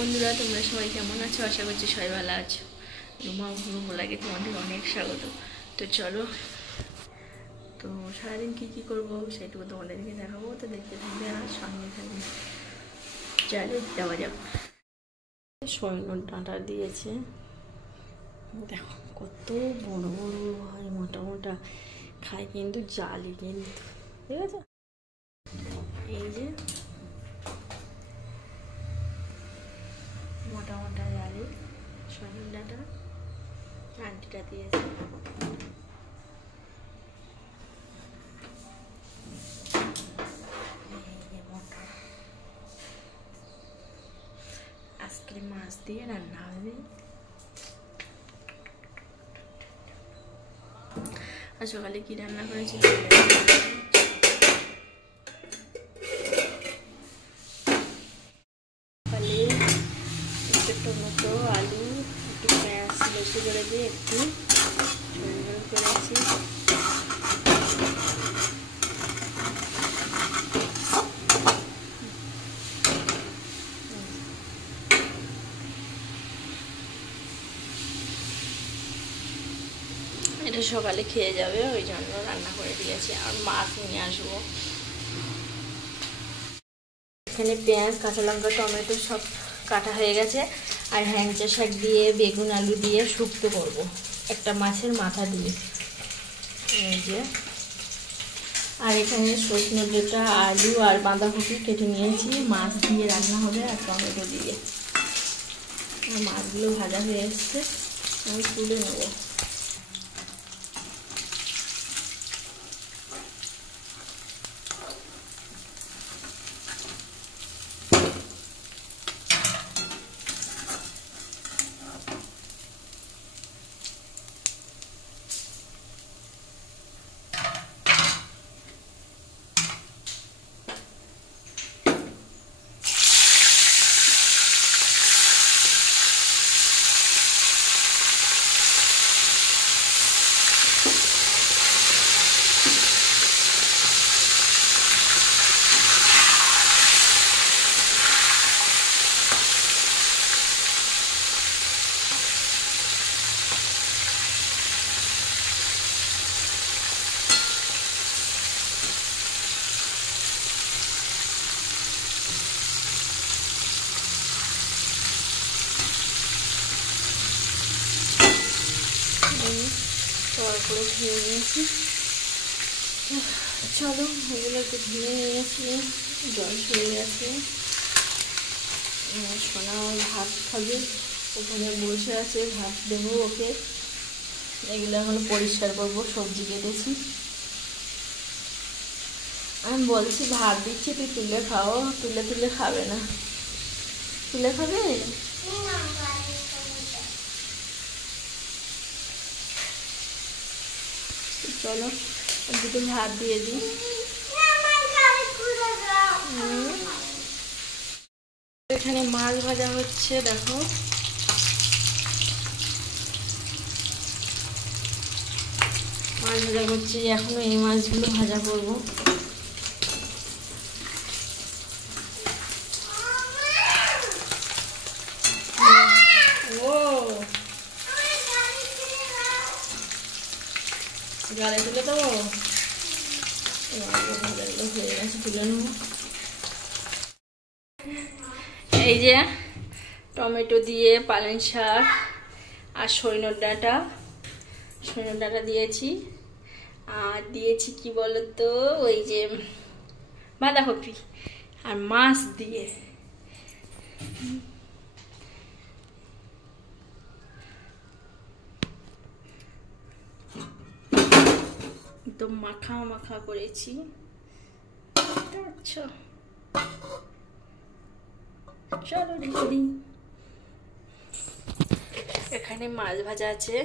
বন্ধুরা তোমরা সবাই কেমন আছো? আশা করছি সবাই ভালো আছো। রুমা লাগে তোমাদের অনেক স্বাগত। তো চলো, তো সারাদিন কী করবো সেটুকু তোমাদেরকে দেখাবো, তো দেখতে থাকবে আর সঙ্গে থাকবে। চলো যাওয়া যাক। সৈন্যর ডাঁটা দিয়েছে, দেখো কত বড় বড় হয়, মোটা মোটা খায়, কিন্তু জালি কিন্তু, ঠিক আছে। এই যে মোটা মোটা জালি সৈন্যর ডাঁটা আন্টিটা দিয়েছে। আজকে মাছ দিয়ে রান্না হবে। আর সকালে কি রান্না করেছি সকালে একটু টমেটো, আলু, একটু পেঁয়াজ বেশি করে দিয়ে একটু ঝোল করেছি। এটা সকালে খেয়ে যাবে, ওই জন্য রান্না করে দিয়েছি। আর মাছ নিয়ে আসবো। এখানে পেঁয়াজ, কাঁচা লঙ্কা, টমেটো সব কাটা হয়ে গেছে। আর হ্যাংচা শাক দিয়ে, বেগুন আলু দিয়ে শুক্তো করব, একটা মাছের মাথা দিয়ে। এই যে, আর এখানে সজনে ডাঁটা, আলু আর বাঁধাকপি কেটে নিয়েছি। মাছ দিয়ে রান্না হবে আর টমেটো দিয়ে। আর মাছগুলো ভাজা হয়ে এসছে, আমি তুলে নেবো। করে ধুয়ে নিয়েছি। চলো এগুলো একটু ধুয়ে নিয়েছি, জল হয়ে গেছে। সোনা ভাত খাবে, ওখানে বসে আছে, ভাত দেবো ওকে। এগুলো এখন পরিষ্কার করবো। সবজি কেটেছি, আমি বলছি ভাত দিচ্ছি তুই তুলে খাও, তুলে তুলে খাবে না। তুলে খাবে? চলো দুটো ভাত দিয়ে দিই। এখানে মাছ ভাজা হচ্ছে, দেখো মাছ ভাজা করছি। এখনো এই মাছগুলো ভাজা করবো। গালে তুলে দেবো, হয়ে গেছে, তুলে নেবো। এই যে টমেটো দিয়ে পালং শাক আর সৈন্যর ডাঁটা দিয়েছি। আর দিয়েছি কি বলতো, ওই যে বাঁধাকপি আর মাছ দিয়ে। একদম মাখা মাখা করেছি। আচ্ছা চলো রেখে দিই। এখানে মাছ ভাজা আছে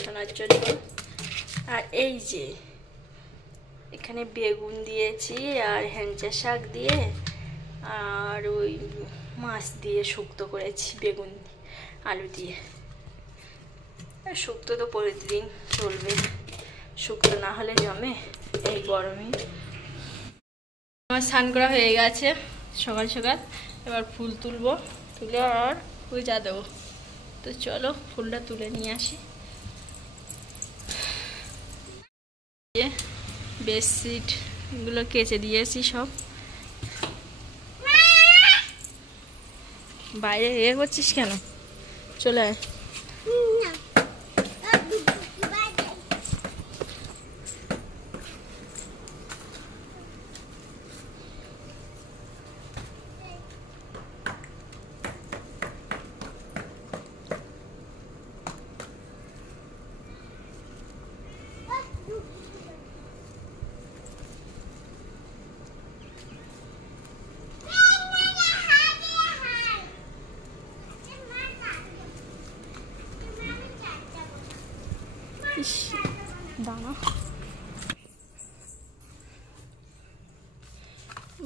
সোনার জন্য। আর এই যে এখানে বেগুন দিয়েছি, আর হ্যাংচা শাক দিয়ে, আর ওই মাছ দিয়ে শুক্তো করেছি, বেগুন আলু দিয়ে। শুক্তো তো প্রতিদিন চলবে, শুক্তো না হলে জমে এই গরমে। আমার স্নান করা হয়ে গেছে সকাল সকাল। এবার ফুল তুলবো, তুলে আর পূজা দেবো। তো চলো ফুলটা তুলে নিয়ে আসি। বেডশিটগুলো কেচে দিয়েছি সব। বাইরে করছিস কেন? চলে আয়। দানা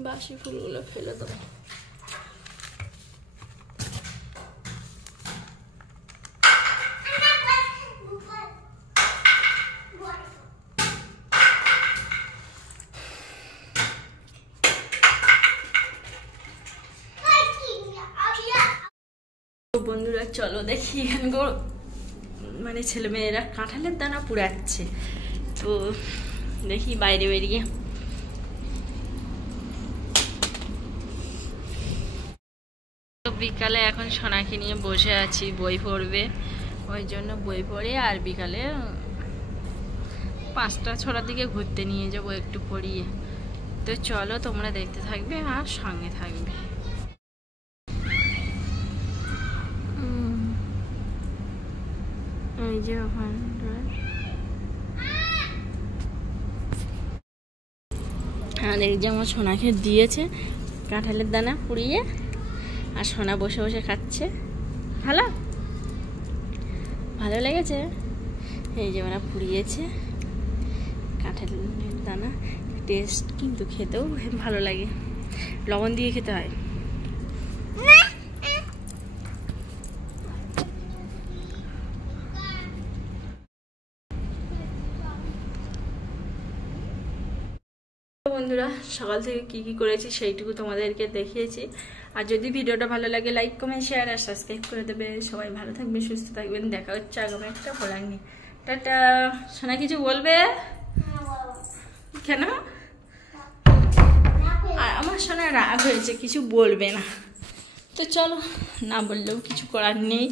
বাসি ফুলগুলো ফেলে দেবো। বন্ধুরা চলো দেখি এখানকার মানে ছেলেমেয়েরা কাঁঠালের দানা পুড়াচ্ছে। তো দেখি বাইরে বেরিয়ে। বিকালে এখন সোনাকে নিয়ে বসে আছি, বই পড়বে, ওই জন্য বই পড়ে আর বিকালে 5টা 6টার দিকে ঘুরতে নিয়ে যাবো একটু পড়িয়ে। তো চলো তোমরা দেখতে থাকবে আর সঙ্গে থাকবে। এই যে আর এই যে আমার সোনাকে দিয়েছে কাঁঠালের দানা পুড়িয়ে, আর সোনা বসে বসে খাচ্ছে। ভালো ভালো লেগেছে। এই যে ওরা পুড়িয়েছে কাঁঠালের দানা, টেস্ট কিন্তু খেতেও ভালো লাগে, লবণ দিয়ে খেতে হয়। বন্ধুরা সকাল থেকে কি কি করেছি সেইটুকু তোমাদেরকে দেখিয়েছি। আর যদি ভিডিওটা ভালো লাগে লাইক কমেন্ট শেয়ার আর সাবস্ক্রাইব করে দেবে। সবাই ভালো থাকবে, সুস্থ থাকবেন। দেখা হচ্ছে আগামী একটা ব্লগ নিয়ে। টাটা। সোনা কিছু বলবে? কেন? আর আমার সোনা রাগ হয়েছে, কিছু বলবে না। তো চলো, না বললেও কিছু করার নেই।